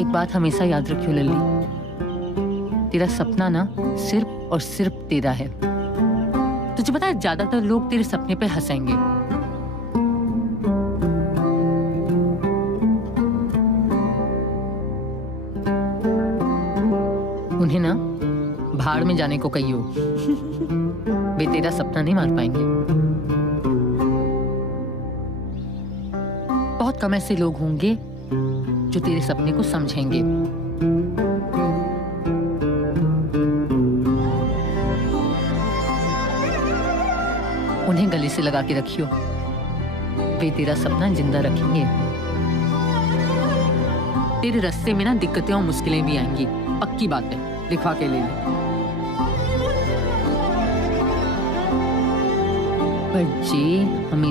एक बात हमेशा याद रखियो लल्ली, तेरा सपना ना सिर्फ और सिर्फ तेरा है। तुझे पता है ज्यादातर लोग तेरे सपने पे हंसेंगे। उन्हें ना भाड़ में जाने को कहियो। वे तेरा सपना नहीं मार पाएंगे। बहुत कम ऐसे लोग होंगे जो तेरे सपने को समझेंगे। उन्हें गले से लगा के रखियो, वे तेरा सपना जिंदा रखेंगे। तेरे रास्ते में ना दिक्कतें और मुश्किलें भी आएंगी, पक्की बात है, लिखवा के ले ले। पर जी हमें